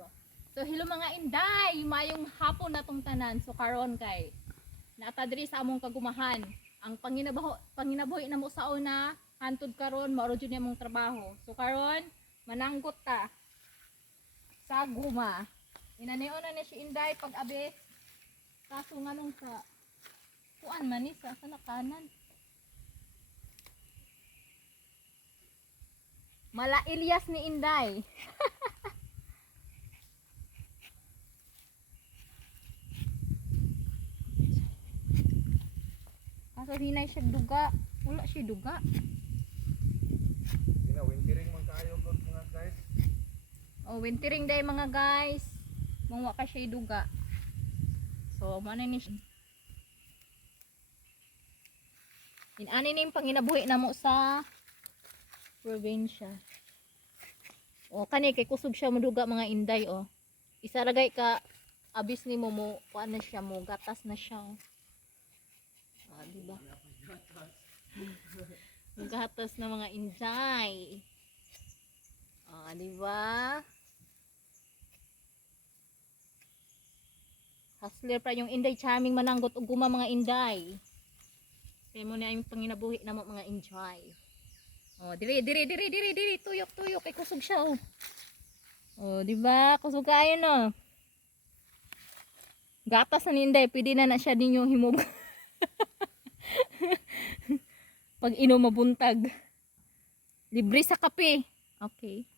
diretso. So hello mga inday, mayong hapon na tong tanan. So karon kay naata diri sa among kagumahan. Ang panginabuhi na mo sa una, hantod karon mao jud among trabaho. So karon mananggot ta sa guma. Inanion na ni si inday pag abi. Kaso nganong sa kuan man ni sa kanan. Mala Ilyas ni inday. Kaso hinay siya duga. Wala siya duga. Wintering man kayo mga guys. Oh, wintering day mga guys. Mangwa ka siya duga. So, mana ni siya. Inani ni yung panginabuhi na mo sa probinsya. O, kani kay kusog siya maduga mga inday, o. Isa lagay ka, abis ni mo mo, kuan na siya mo, gatas na siya. Ah, diba? Gatas na mga inday. Ah, diba? Hustler pa yung inday, charming mananggot ug guma mga inday. Kaya mo na yung panginabuhi na mo mga inday. Oh, diri tuyok kay kusog siya, oh. Oh, di ba? Kusog kayo, no. Gatas na ni inday, pwede na siya ninyo himog. Pag inom mabuntag. Libre sa kape. Okay.